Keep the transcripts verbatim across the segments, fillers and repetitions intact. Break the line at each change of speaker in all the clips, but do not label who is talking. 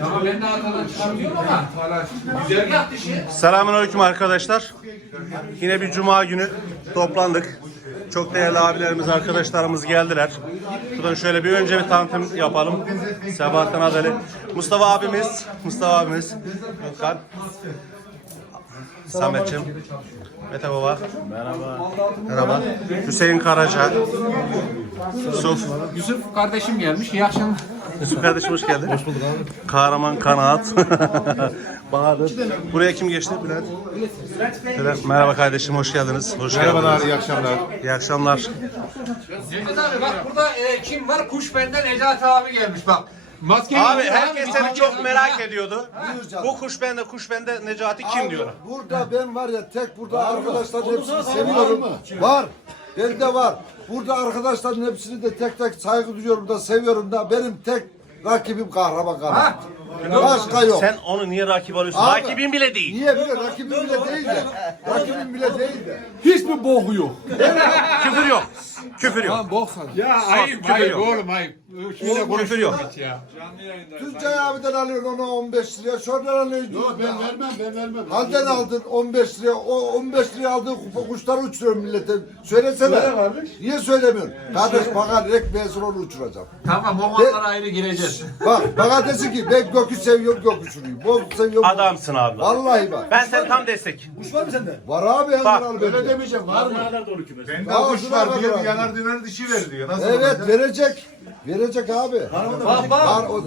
Ama ben de arkadan çıkartıyorum ama güzel yaptı şey.
Selamünaleyküm arkadaşlar. Yine bir cuma günü toplandık. Çok değerli abilerimiz, arkadaşlarımız geldiler. Şuradan şöyle bir önce bir tanıtım yapalım. Sebahattin Adeli. Mustafa abimiz, Mustafa abimiz. Volkan. Samet'ciğim. Mete Baba. Merhaba. Merhaba. Hüseyin Karaca. Yusuf.
Yusuf kardeşim gelmiş. İyi akşamlar.
Yusuf kardeşim hoş geldin. Hoş bulduk abi. Kahraman Kanaat. Bahadır. Buraya kim geçti? Bülent. Bülent. Merhaba kardeşim, hoş geldiniz. Hoş
Merhabalar,
geldiniz.
iyi akşamlar.
İyi akşamlar.
Cevdet abi bak burada e, kim var? Kuşbenden Necati abi gelmiş bak. Maskeli
Abi
giyiyor
herkes
bir
seni
tane
çok
adam
merak
var.
ediyordu. Bu kuş bende, kuş bende Necati kim diyor.
Burada ben var ya tek burada arkadaşların hepsini seviyorum. Var. Bende var. Burada arkadaşların hepsini de tek tek saygı duyuyorum da seviyorum da benim tek rakibim Kahraman Kanaat. Başka yok.
Sen onu niye rakip alıyorsun?
Abi,
Rakibin bile değil.
Niye bile rakibim bile değil de. Rakibim bile değil de.
Hiçbir boku yok.
Küfür yok. Küfür yok.
Ya ayıp
küfür
ayıp
yok.
oğlum ayıp. Şöyle
Küfür
konuşuyor
yok.
hiç ya.
Tuncay abiden alıyorsun onu on beş liraya. Şuradan alıyorsun.
Yok ben vermem, ben vermem.
Halden aldın on beş liraya. O on beş liraya aldığın kupa kuşları uçuruyorum millete. Söylesene.
Söyle kardeş.
Niye söylemiyorsun? Kardeş bana direkt ben sonra onu uçuracağım.
Tamam o mallara ayrı gireceğiz.
Bak bana desin ki ben gökü seviyorum gök uçuruyum. Bok seviyorum.
Adamsın abi.
Vallahi bak.
Ben seni tam destek.
Var abi en
Bak,
al
Öyle
bende.
demeyeceğim, var mı?
Bende
Aa,
kuş
şuna
var
bak
diyor,
abi.
bir yanar döner dişi ver diyor. Nasıl
Evet
olacak?
verecek. Verecek abi. Bak bak. Var o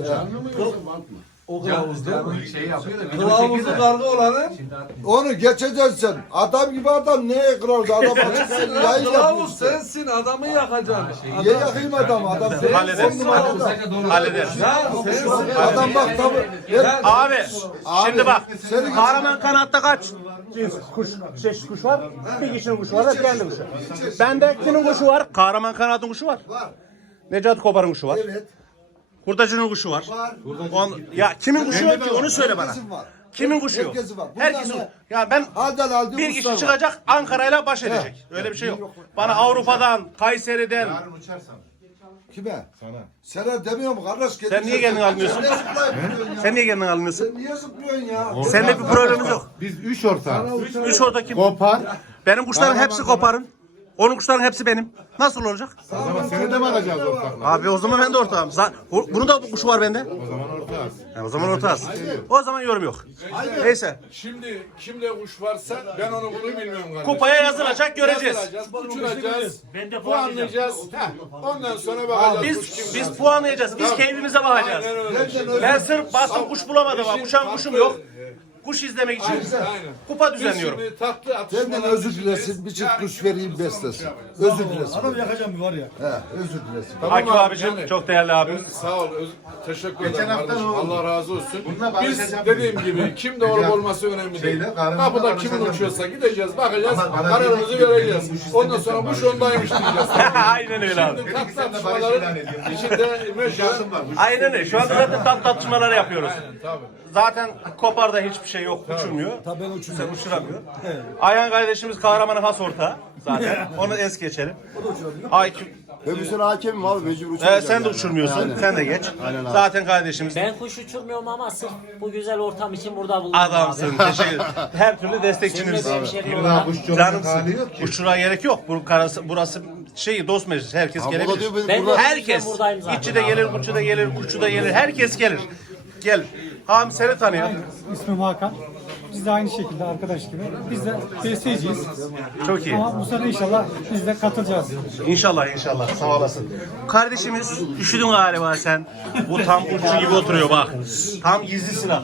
Şey yapıyor da
Kılavuzu karga olanın
Onu geçeceksin sen. Adam gibi adam neye kılavuz? Adam açık sen yayın
kılavuz
yapıyorsun.
sensin adamı yakacaksın.
Niye yakayım adamı? Adam sen.
Hallederiz.
On numara adam.
Hallederiz.
Ya sensin.
Adam bak tabi.
Abi, şimdi bak.
Senin
Kahraman Kanaat'ta kaç cins kuş, çeşit kuş var? Bir kişinin kuşu var, hep kendi kuşu. Bende kimin kuşu var? Kahraman Kanaat'ın kuşu var.
Var.
Necati Kopar'ın kuşu var.
Evet.
Hurdacı'nın kuşu var.
Var.
On, ya kimin kuşu yok ki onu söyle bana.
Herkesin var.
Kimin kuşu yok?
Herkesin var. Bunlar
Herkesin.
ne?
Ya ben
Halden aldığım
bir
kuşlar
kişi
var.
çıkacak Ankara'yla baş edecek. Öyle bir şey yok. Bana Avrupa'dan, Kayseri'den.
Yarın uçarsan.
Kime?
Sana.
Sana demiyorum kardeş.
Sen niye kendin almıyorsun?
Sen ne zıplayıp
Sen niye kendin almıyorsun?
Sen niye zıplıyorsun ya?
Seninle bir problemimiz yok.
Biz üç ortağız.
Üç orada kim?
Kopar.
Benim kuşların hepsi koparın. Onun kuşların hepsi benim. Nasıl olacak?
O zaman seni de mi alacağız ortakla?
Abi o zaman ben de ortağım. Za- bu- Bunun da kuşu var bende.
O zaman ortağız.
Yani o zaman ortağız. O zaman yorum yok. Neyse.
Şimdi kimde kuş varsa ben onu bunu bilmiyorum kardeşim.
Kupaya yazılacak, göreceğiz.
Yazılacağız, uçuracağız, puanlayacağız. Heh, ondan sonra bakacağız.
Biz
kuş kimde.
biz puanlayacağız. Biz keyfimize bakacağız.
Aynen öyle.
Ben sırf bastım kuş bulamadım. ha. Uçan kuşum yok. Kuş izlemek için
Aynen.
kupa
Biz
düzenliyorum.
şimdi tatlı
Senden
atışmalar
özür
içindeyiz.
dilesin. Bir çift kuş vereyim beslesin. Özür dilesin.
Adam yakacağım bir var ya.
He, özür dilesin.
Tamam
Akif
abi,
abicim
yani.
çok değerli abim.
Sağ ol. öz- Teşekkür
Geçen
ederim
hafta
kardeşim.
ne oldu?
Allah razı olsun.
Bununla
Biz
barışacağım.
dediğim gibi kim de olup
Güzel.
olması önemli değil.
Şeyle, karnımızla
Kapıda kimin
barışacağım.
uçuyorsa gideceğiz, bakacağız,
Ama bana
kararımızı
diyecek ki,
vereceğiz.
benim kuş
Ondan
istemem
sonra bu
barışacağım.
şondaymış diyeceğiz.
Aynen öyle abi.
Şimdi
Dedim
tatlı
ki sen de barış
atışmaların
ilan ediyorsun.
içinde mecbur.
var.
Aynen öyle. Şu anda zaten tat tartışmaları yapıyoruz.
Tabii.
Zaten Kopar'da hiçbir şey yok, uçurmuyor. Tabii ben uçuruyorum. Sen uçuramıyor. Ayhan kardeşimiz kahramanın has ortağı zaten. Onu es geçelim. O da uçuramıyor. Akif,
Hepsinin hakemim abi mecbur
e,
uçuracağım.
sen de uçurmuyorsun. Sen de geç. Zaten kardeşimiz.
Ben kuş uçurmuyorum ama sırf bu güzel ortam için burada bulundum
Adamsın.
abi.
Teşekkür ederim. Her türlü destekçiniz.
Seninle bir hemşerin
İlla
olarak.
kuş çok hali
Canımsın.
yok ki.
Uçura gerek yok. Bu karası, burası şey dost meclisi. Herkes gelebilir.
Ben de
Herkes.
buradayım zaten.
İçi de gelir, kuşu da gelir, kuşu da gelir. Herkes gelir. Gel. Hamim seni tanıyor.
İsmim Hakan. Biz de aynı şekilde arkadaş gibi. Biz de besleyiciyiz.
Çok iyi.
Ama bu sene inşallah biz de katılacağız.
İnşallah inşallah. Sağ olasın. Kardeşimiz üşüdün galiba sen. Bu tam uççu gibi oturuyor bak. Tam gizli silah.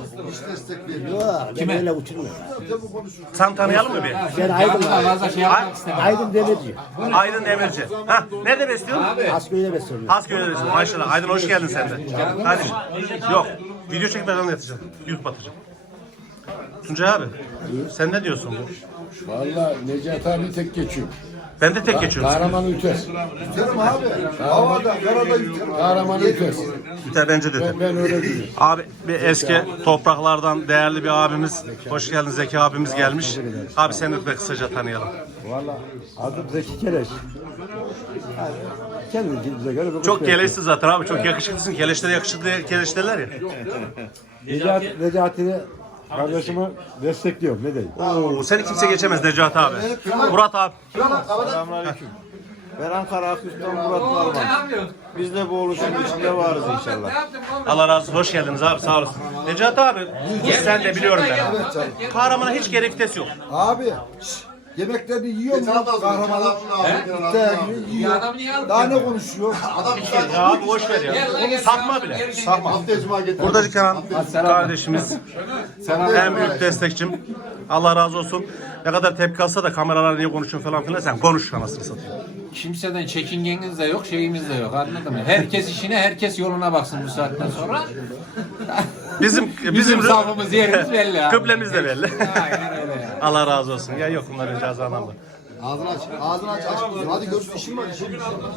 Kime? Öyle uçurmuyor.
Sen tanıyalım mı bir?
Ben Aydın
Daha
abi.
fazla şey yapmak istemem.
Aydın Demirci.
Aydın Demirci. Ha, nerede besliyorsun?
Asköy'de besliyorum.
Hasköy'de besliyorsun. Maşallah. Aydın hoş geldin sen de. Kardeşim. Yok. Video çekmeden yatacağım. YouTube atacağım. Tuncay abi. Sen ne diyorsun bu?
Valla Necati abi tek geçiyor.
Ben de tek geçiyorum.
Kahraman üter.
Üterim abi. Havada, karada üterim.
Kahraman üter.
Biter bence de öter.
Ben, ben öyle diyorum.
Abi bir eski topraklardan değerli bir abimiz. Hoş geldin Zeki abimiz gelmiş. Abi seni de kısaca tanıyalım.
Valla adım Zeki Kereş.
kendimize göre bir kuş
Çok
besliyoruz.
keleşsiz zaten abi. Çok yakışıklısın. Keleşlere yakışıklı keleş derler ya.
Necati, Necati'ni kardeşimi destekliyorum. Ne diyeyim?
Oo, seni kimse geçemez Necati abi. Murat abi.
Selamünaleyküm. Ben Ankara Aküs'ten Murat
Oo, ne
Narman.
yapıyorsun?
Biz de bu oluşumun içinde varız
Ne
inşallah.
yaptın oğlum?
Allah razı olsun. Hoş geldiniz abi. Sağ olasın. Necati abi. Sen de biliyorum ben abi.
Evet canım.
Kahramana hiç gerek vites yok.
Abi şş, yemeklerini yiyor mu? Kahramanlar. Değerini
Ya
yiyor.
adam niye aldın?
Daha ne konuşuyor?
Ya abi boş ver ya.
Gel lan, gel.
Takma bile.
Gel, gel.
Takma. Buradaki Kenan kardeşimiz. En büyük destekçim. Allah razı olsun. Ne kadar tepki alsa da kameralar niye konuşuyorsun falan filan, sen konuş anasını satayım.
Kimseden çekingeniz de yok, şeyimiz de yok. Anladın mı? Herkes işine, herkes yoluna baksın bu saatten sonra.
Bizim
Bizim,
bizim
safımız, yerimiz belli abi.
kıblemiz de belli.
Aynen öyle ya.
Allah razı olsun. Ya yok bunların cazı anlamda.
Ağzını aç. Ağzını aç. Aç. Hadi görsün işim var. işim.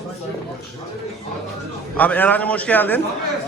Abi Erhan'ım hoş geldin.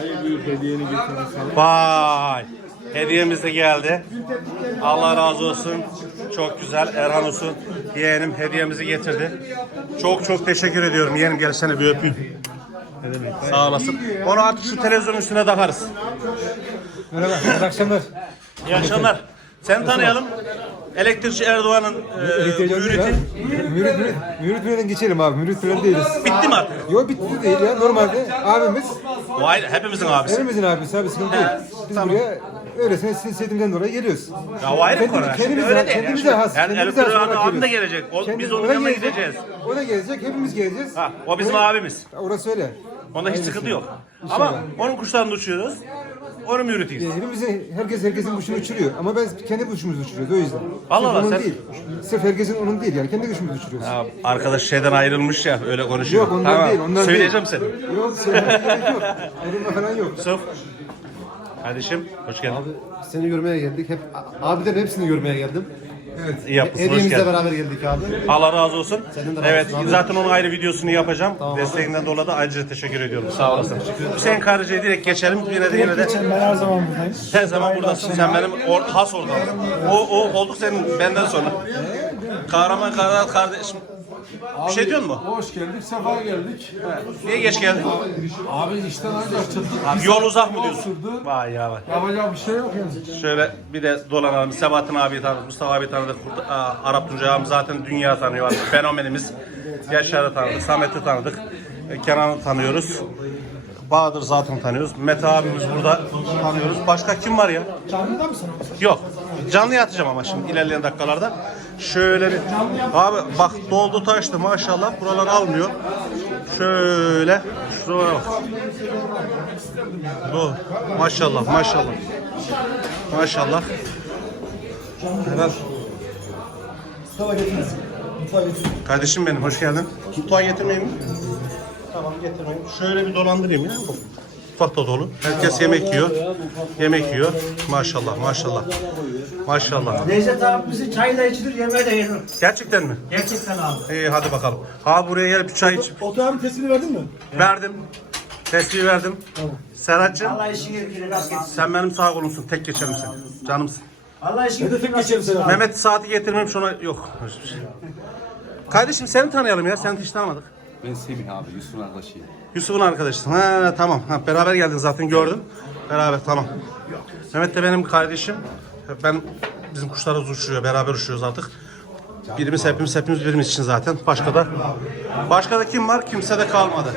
Vay. Hediyemiz de geldi. Allah razı olsun. Çok güzel. Erhan olsun. Yeğenim hediyemizi getirdi. Çok çok teşekkür ediyorum. Yeğenim gel seni bir öpeyim. Ne demek? Sağ olasın. Onu artık şu televizyonun üstüne takarız.
Merhaba, iyi akşamlar.
İyi akşamlar. Seni tanıyalım. Elektrikçi Erdoğan'ın e, müridi.
Mürit, mürit, mürit mürit'den geçelim abi. Mürit falan değiliz.
Bitti mi artık?
Yok bitti değil ya. Normalde abimiz,
O ayrı. Hepimizin abisi.
evimizin abisi abi sıkıntı değil. Biz buraya öylesine sizin sevdiğimden dolayı geliyoruz.
Ya o ayrı bir konu.
Kendimiz,
Şimdi
kendimize,
öyle değil.
kendimize has.
Yani
kendimize
Erdoğan
has olarak
abim de
geliyoruz.
gelecek. O,
Kendimiz-
biz onun
ona
yanına
gelecek,
gideceğiz.
O da gelecek, hepimiz geleceğiz.
Ha, o bizim abimiz.
Orası öyle.
Onda hiç sıkıntı yok. Ama onun kuşlarını uçuyoruz. Onun müritiyiz.
Hepimizin, herkes herkesin kuşunu uçuruyor. Ama ben kendi kuşumuzu uçuruyoruz o yüzden.
Allah
Sırf
Allah,
onun
sen-
değil. Sırf herkesin onun değil yani kendi kuşumuzu uçuruyoruz.
Ya, arkadaş şeyden ayrılmış ya öyle konuşuyor.
Yok ondan değil, ondan
Söyleyeceğim
değil.
seni.
Yok söylemeye gerek yok. Ayrılma falan yok.
Yusuf. Kardeşim hoş geldin.
Seni görmeye geldik. Hep abilerin hepsini görmeye geldim.
İyi yapmışsın, hoş
Hediyemizle
geldin.
beraber geldik abi.
Allah razı olsun.
Senin de razı
Evet,
olsun abi.
zaten onun ayrı videosunu yapacağım. Desteğinden dolayı da ayrıca teşekkür ediyorum. Sağ olasın. Hüseyin Karıcı'ya direkt geçelim. Yine de yine de
Ben her zaman buradayım.
her zaman buradasın. Sen benim or, has oradansın. O, o olduk senin benden sonra. Kahraman Karadal kardeşim. Bir şey diyor mu?
Hoş geldik, sefa geldik.
Niye geç geldin?
Abi işten ancak çıktık.
Abi yol uzak mı diyorsun?
Sürdü.
Vay ya vay.
Yapacak bir şey yok yani.
Şöyle bir de dolanalım. Sebahattin abi tanıdık, Mustafa abi tanıdık. Burada, aa, Arap Tuncay abim zaten dünya tanıyor artık. Fenomenimiz. Yaşar'ı tanıdık, Samet'i tanıdık. e, Kenan'ı tanıyoruz. Bahadır zaten tanıyoruz. Mete abimiz burada tanıyoruz. Başka kim var ya?
Canlıda mısın?
Yok. Canlıya atacağım ama şimdi ilerleyen dakikalarda. Şöyle bir... Abi bak doldu taştı maşallah. Buralar almıyor. Şöyle. Şuraya bak. Dol. Maşallah maşallah. Maşallah. Helal. Kardeşim benim hoş geldin. Mutfağa getirmeyeyim mi? Tamam getirmeyeyim. Şöyle bir dolandırayım ya. Mutfak da dolu. Herkes yemek yiyor. Yemek yiyor. Maşallah maşallah. Maşallah.
Necdet abi bizi çay da içilir, yemeği de yenir.
Gerçekten mi?
Gerçekten abi.
İyi hadi bakalım. Ha buraya gelip bir çay iç.
Otu abi tespini verdin mi?
Verdim. Tesbih verdim. Serhat'cığım
Allah işini yürütür, rast getirsin. sen
sen benim sağ kolumsun. Tek geçerim sen. Canımsın.
Allah işini yürütür, rast getirsin abi.
Mehmet saati getirmemiş ona yok. Hiçbir şey. Kardeşim seni tanıyalım ya. Seni hiç tanımadık.
Ben Semih abi, Yusuf'un arkadaşıyım.
Yusuf'un arkadaşısın. Ha tamam. Ha, beraber geldin zaten gördüm. Beraber tamam. Mehmet de benim kardeşim. Ben bizim kuşlarımız uçuyor. Beraber uçuyoruz artık. Birimiz hepimiz hepimiz birimiz için zaten. Başka da başka da kim var? Kimse de kalmadı.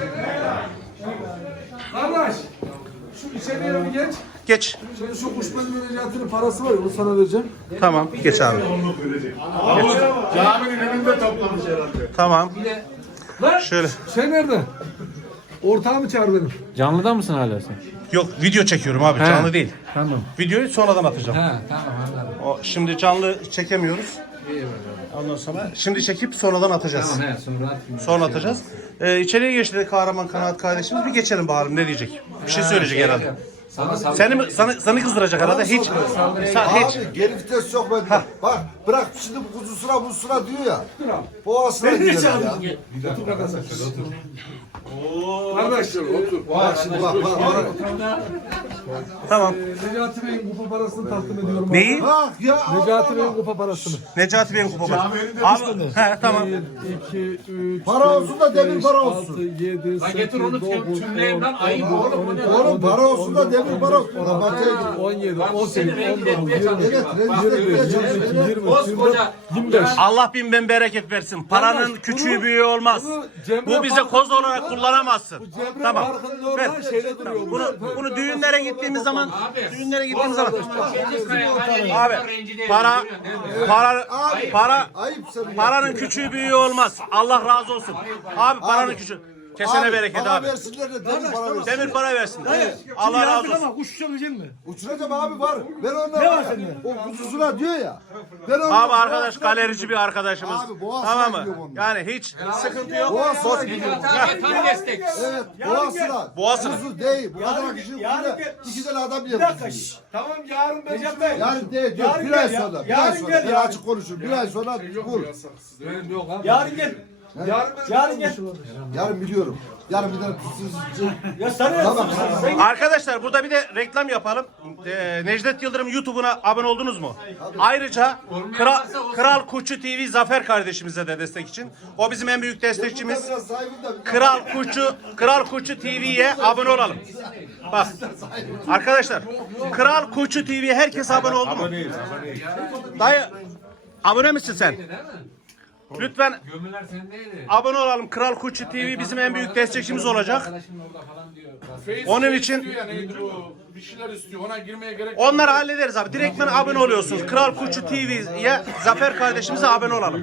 Kardeş, şu içeriye bir geç.
Geç.
Şimdi şu kuşbenim Necati'nin parası var ya, onu sana vereceğim.
Tamam. Geç abi.
Caminin önünde toplamış herhalde.
Tamam.
Lan,
Şöyle.
şey nerede? Ortağımı çağır benim.
Canlıda mısın hala sen?
Yok video çekiyorum abi. Canlı değil.
Tamam.
Videoyu sonradan atacağım.
Ha tamam anladım.
O şimdi canlı çekemiyoruz. Ondan sonra şimdi çekip sonradan atacağız.
Tamam he sonra atayım.
Sonra atacağız. Ee, içeriye geçti Kahraman Kanaat kardeşimiz. Bir geçelim bakalım ne diyecek. Bir şey söyleyecek herhalde.
Sana sal.
Seni mi, sana, seni kızdıracak herhalde hiç. Sen hiç.
Abi geri vites yok bende. Bak bırak şimdi bu kuzusuna buzusuna diyor ya. Boğazına gidelim ya.
Kardeşler otur.
Bak şimdi bak bak. bak.
Tamam.
Necati Bey'in kupa parasını takdim ediyorum.
Neyi?
Bak ya.
Necati Bey'in kupa parasını.
Necati Bey'in kupa var. Abi, he tamam.
iki, üç,
Para olsun da demir para olsun.
yedi,
Lan getir onu tüm- tümleyin lan. Ayıp oğlum bu ne lan?
Oğlum para olsun da demir para olsun. Lan bak ya.
on yedi,
Bak
on
seni
sekiz,
rencide
on dokuz,
etmeye
yirmi,
çalışıyor.
Evet
Bak,
rencide etmeye çalışıyor. Evet.
Koskoca
yirmi beş.
Allah bin ben bereket versin. Paranın küçüğü büyüğü olmaz. Bu bize koz olarak kullanamazsın. Tamam. Ver. Bunu bunu düğünlere gittiğimiz zaman düğünlere gittiğimiz zaman abi para para para
Ayıp sen.
paranın küçüğü büyüğü olmaz. Allah razı olsun. Abi paranın küçüğü. Kesene bereket
para
abi.
versinler de demir para versin.
Demir para versin. Allah razı olsun.
Kuş uçabilecek mi?
Uçuracağım abi var. Ben ondan ne var sende? O kuzusuna diyor ya. Ben ondan
Abi arkadaş galerici bir arkadaşımız.
Abi, boğazına
Tamam mı?
gidiyor bunun.
Yani hiç sıkıntı yok.
Boğazına gidiyor.
tam destek.
Evet boğazına.
Boğazına.
Kuzu değil. Bu kadar kişi burada iki tane adam bile kuzu.
Tamam yarın ben Recep Bey.
Yani değil diyor. Bir ay sonra. Bir ay sonra. Ben açık konuşurum. Bir ay sonra vur.
Yarın gel.
Yarın ben
Yarın gel.
Yarın biliyorum. Yarın bir tane tuzsuz.
Ya sana
Tamam.
Arkadaşlar burada bir de reklam yapalım. Ee, Necdet Yıldırım YouTube'una abone oldunuz mu? Ayrıca Kral, Kral Kuşçu T V Zafer kardeşimize de destek için. O bizim en büyük destekçimiz.
Biraz sahibim de.
Kral Kuşçu Kral Kuşçu T V'ye abone olalım. Bak arkadaşlar Kral Kuşçu T V'ye herkes abone oldu mu? Dayı abone misin sen? Lütfen
Gömüler sendeydi.
abone olalım. Kral Kuşçu T V bizim en büyük destekçimiz olacak.
Arkadaşım orada falan diyor.
Onun için
istiyor ya neydi bu? Bir şeyler istiyor. Ona girmeye gerek yok.
onları hallederiz abi. Direktmen abone oluyorsunuz. Kral Kuşçu T V'ye Zafer kardeşimize abone olalım.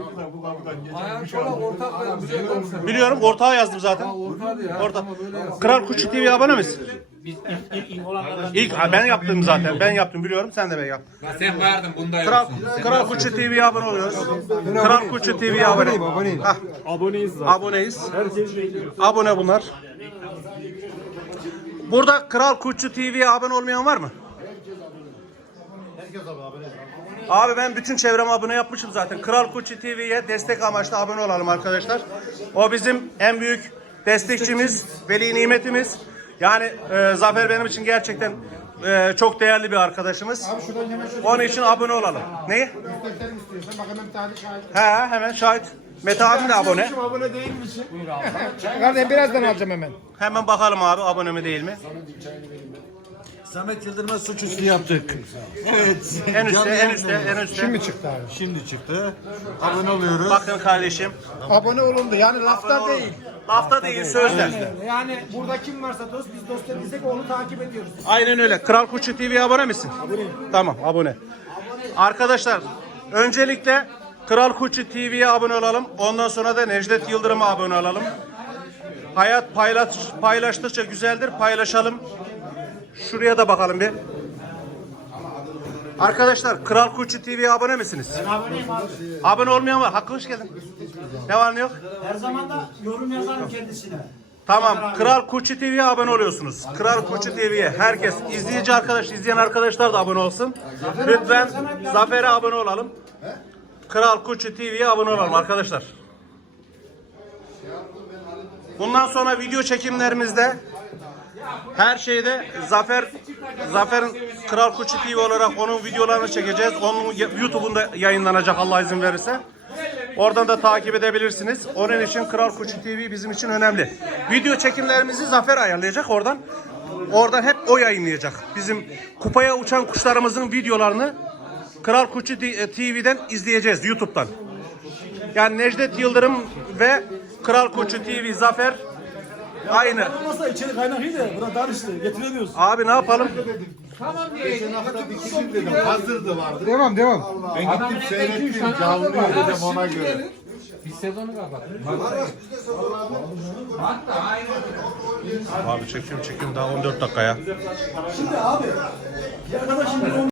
Biliyorum ortağa yazdım zaten. Orta. Kral Kuşçu T V'ye abone misin?
Biz ilk, ilk, ilk olanlardan
İlk ben yaptım zaten. Ben yaptım biliyorum. Sen de ben yap.
Lan sen vardın bunda
Kral
yoksun.
Kral Kuşçu T V'ye abone oluyoruz. Kral Kuşçu T V'ye abone. Hah,
Aboneyiz zaten.
aboneyiz.
Herkes bekliyor.
Abone bunlar. Burada Kral Kuşçu T V'ye abone olmayan var mı? Abi ben bütün çevreme abone yapmışım zaten. Kral Kuşçu T V'ye destek amaçlı abone olalım arkadaşlar. O bizim en büyük destekçimiz, veli nimetimiz. Yani e, Zafer benim için gerçekten e, çok değerli bir arkadaşımız. Onun için abone olalım. Neyi? He hemen şahit. Mete abim de abone.
Abone değil misin?
Kardeşim birazdan alacağım hemen.
Hemen bakalım abi abone mi değil mi?
Samet Yıldırım'a suçüstü yaptık. Evet.
En üstte, en üstte, en üstte.
Şimdi çıktı abi.
Şimdi çıktı. Abone oluyoruz.
Bakın kardeşim.
Abone olundu yani lafta değil.
Lafta değil, sözde.
Yani burada kim varsa dost biz dost dediysek onu takip ediyoruz.
Aynen öyle. Kral Kuşçu T V'ye abone misin? Abone. Tamam, abone. Arkadaşlar, öncelikle Kral Kuşçu T V'ye abone olalım. Ondan sonra da Necdet Yıldırım'a abone olalım. Hayat paylaş, paylaştıkça güzeldir. Paylaşalım. Şuraya da bakalım bir. Arkadaşlar, Kral Kuşçu T V'ye abone misiniz?
aboneyim abi.
Abone olmayan var. Hakkı hoş geldin. Ne var ne yok?
Her zaman da yorum yazarım kendisine.
Tamam. Kral Kuşçu T V'ye abone oluyorsunuz. Kral Kuşçu T V'ye herkes, izleyici arkadaş, izleyen arkadaşlar da abone olsun. Lütfen Zafer'e abone olalım. Kral Kuşçu T V'ye abone olalım arkadaşlar. Bundan sonra video çekimlerimizde her şeyde Zafer Zafer'in Kral Kuşçu T V olarak onun videolarını çekeceğiz. Onun YouTube'unda yayınlanacak Allah izin verirse. Oradan da takip edebilirsiniz. Onun için Kral Kuşçu T V bizim için önemli. Video çekimlerimizi Zafer ayarlayacak oradan. Oradan hep o yayınlayacak. Bizim kupaya uçan kuşlarımızın videolarını Kral Kuşçu T V'den izleyeceğiz YouTube'dan. Yani Necdet Yıldırım ve Kral Kuşçu T V Zafer aynı.
Olmasa içeri kaynak iyi de burada dar işte getiremiyoruz.
Abi ne yapalım?
Hazırdı vardı.
Devam devam.
Ben gittim seyrettim. Canlı dedim ona göre.
Bir sezonu kapat.
Abi çekiyorum çekiyorum daha on dört dakika ya.
Şimdi abi bir arkadaşım